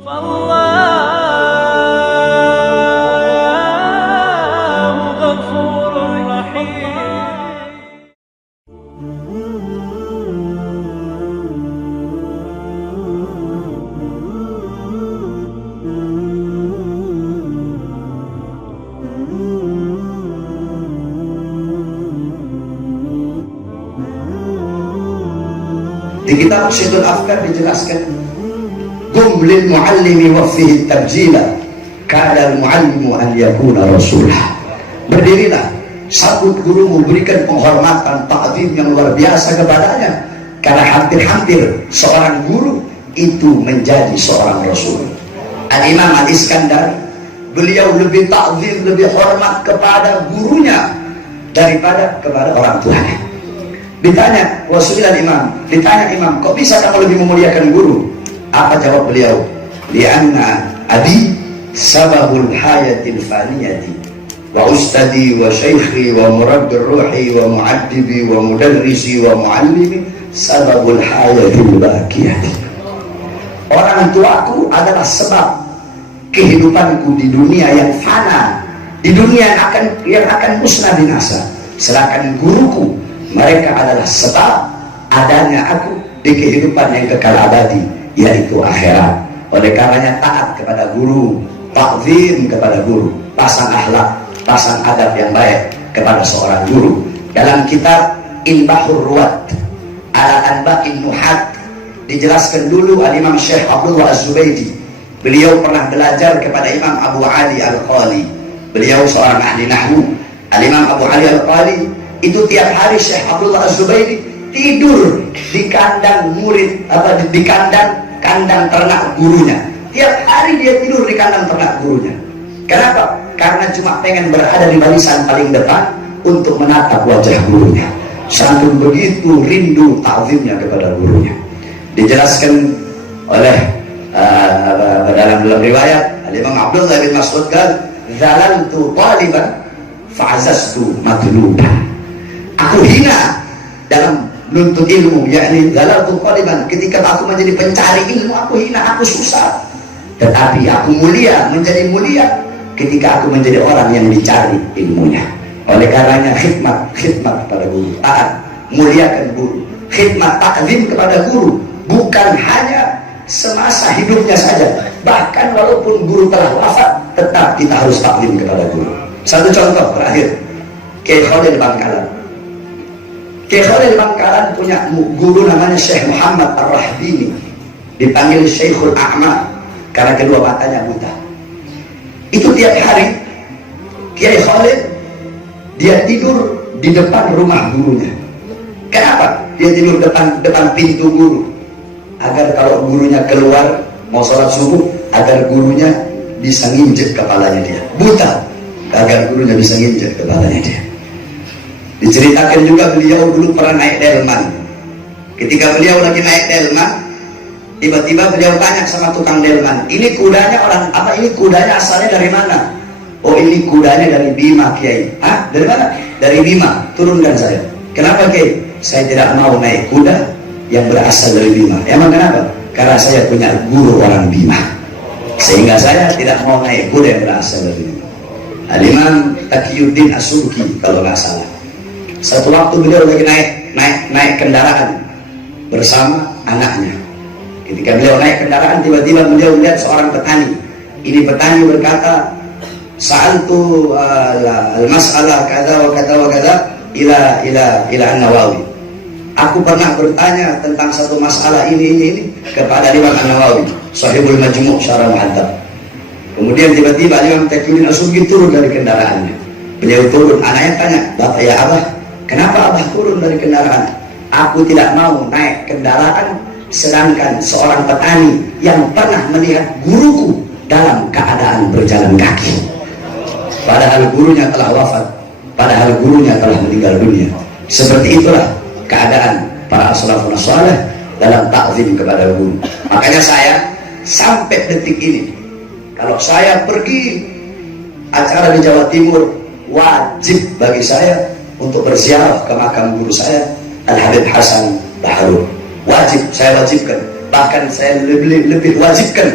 Di kitab Syidul Afkar dijelaskan, "Qum lil muallimi wa fihi tabjila, kada al muallimu an yakuna rasulah." Berdirilah, sambut gurumu, berikan penghormatan, ta'zim yang luar biasa kepadanya, karena hampir-hampir seorang guru itu menjadi seorang rasul. Al-Imam Al-Iskandar, beliau lebih ta'zim, lebih hormat kepada gurunya daripada kepada orang tuanya. Ditanya, Rasulullah ditanya Imam, kok bisa kamu lebih memuliakan guru? Apa jawab beliau? Li'anna abi sababul hayatil faniyati wa ustadi wa syaikhi wa murabbir ruhi wa muaddibi wa mudarrisi wa muallimi sababul hayatil baqiyati. Orang tuaku adalah sebab kehidupanku di dunia yang fana, di dunia yang akan musnah binasa. Sedangkan guruku, mereka adalah sebab adanya aku di kehidupan yang kekal abadi, yaitu akhirat. Oleh karenanya taat kepada guru, takzim kepada guru, pasang akhlak, pasang adab yang baik kepada seorang guru. Dalam kitab Inbahur Ruwat ala Anba'in Nuhat dijelaskan dulu Al-Imam Syekh Abdullah Az-Zubaydi. Beliau pernah belajar kepada Imam Abu Ali Al-Qali. Beliau seorang ahli nahwu. Al-Imam Abu Ali Al-Qali itu tiap hari Syekh Abdullah Az-Zubaydi tidur di kandang murid, di kandang ternak gurunya. Tiap hari dia tidur di kandang ternak gurunya. Kenapa? Karena cuma pengen berada di barisan paling depan untuk menatap wajah gurunya. Saking begitu rindu ta'zimnya kepada gurunya. Dijelaskan oleh dalam riwayat Al-Imam Abdullah bin Mas'ud kan, "Zalaltu taliban fa'azastu matluban." Aku hina dalam nuntut ilmu, yakni zalaltu taliban, ketika aku menjadi pencari ilmu aku hina, aku susah. Tetapi aku mulia, menjadi mulia ketika aku menjadi orang yang dicari ilmunya. Oleh karenanya khidmat pada guru, taat, muliakan guru, khidmat ta'zim kepada guru, bukan hanya semasa hidupnya saja, bahkan walaupun guru telah wafat tetap kita harus ta'zim kepada guru. Satu contoh terakhir, Kiai Khalil Bangkalan. Kiai Khalil Bangkalan punya guru namanya Syekh Muhammad Ar-Rahbini, dipanggil Syekhul A'ma karena kedua matanya buta. Itu tiap hari Kiai Khalil dia tidur di depan rumah gurunya. Kenapa? Dia tidur depan pintu guru, agar kalau gurunya keluar mau sholat subuh, agar gurunya bisa nginjek kepalanya dia. Buta, agar gurunya bisa nginjek kepalanya dia. Diceritakan juga beliau dulu pernah naik delman. Ketika beliau lagi naik delman, tiba-tiba beliau tanya sama tukang delman, "Ini kudanya orang apa? Ini kudanya asalnya dari mana?" "Oh, ini kudanya dari Bima, Kiai." "Hah? Dari mana?" "Dari Bima, turunkan saya." "Kenapa, Kiai?" "Saya tidak mau naik kuda yang berasal dari Bima." "Emang kenapa?" "Karena saya punya guru orang Bima, sehingga saya tidak mau naik kuda yang berasal dari Bima." Al-Imam Taqiyuddin As-Subki kalau nggak salah. Satu waktu beliau lagi naik kendaraan bersama anaknya. Ketika beliau naik kendaraan, tiba-tiba beliau melihat seorang petani. Ini petani berkata, "Sa'altu al-mas'alah kada wa kada wa kada ila An-Nawawi." Aku pernah bertanya tentang satu masalah ini kepada Imam An-Nawawi, Sahibul Majmu' Syarah Muhaddab. Kemudian tiba-tiba Imam Taqiyuddin As-Subki turun dari kendaraannya. Beliau turun, anaknya tanya, "Bapak ya Abah, kenapa Abah turun dari kendaraan?" "Aku tidak mau naik kendaraan sedangkan seorang petani yang pernah melihat guruku dalam keadaan berjalan kaki, padahal gurunya telah wafat, padahal gurunya telah meninggal dunia." Seperti itulah keadaan para as-salafun salih dalam ta'zim kepada guru. Makanya saya sampai detik ini, kalau saya pergi acara di Jawa Timur, wajib bagi saya untuk berziarah ke makam guru saya Al-Habib Hasan Baharun. Wajib, saya wajibkan. Bahkan saya lebih wajibkan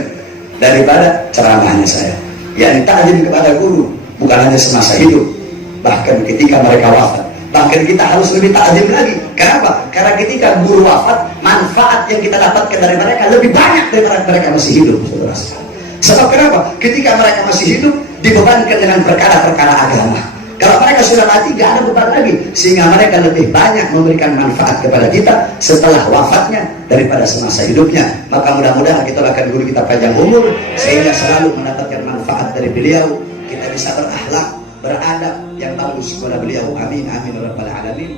daripada ceramahnya saya. Yang ta'zim kepada guru bukan hanya semasa hidup, bahkan ketika mereka wafat. Bahkan kita harus lebih ta'zim lagi. Kenapa? Karena ketika guru wafat, manfaat yang kita dapatkan dari mereka lebih banyak daripada mereka masih hidup, saudara sekalian. Sebab kenapa? Ketika mereka masih hidup, dibebankan dengan perkara-perkara agama. Kalau mereka sudah mati, gak ada beban lagi. Sehingga mereka lebih banyak memberikan manfaat kepada kita setelah wafatnya daripada semasa hidupnya. Maka mudah-mudahan kita akan guru kita panjang umur, sehingga selalu mendapatkan manfaat dari beliau. Kita bisa berakhlak, beradab yang bagus kepada beliau. Amin, amin, ya rabbal alamin.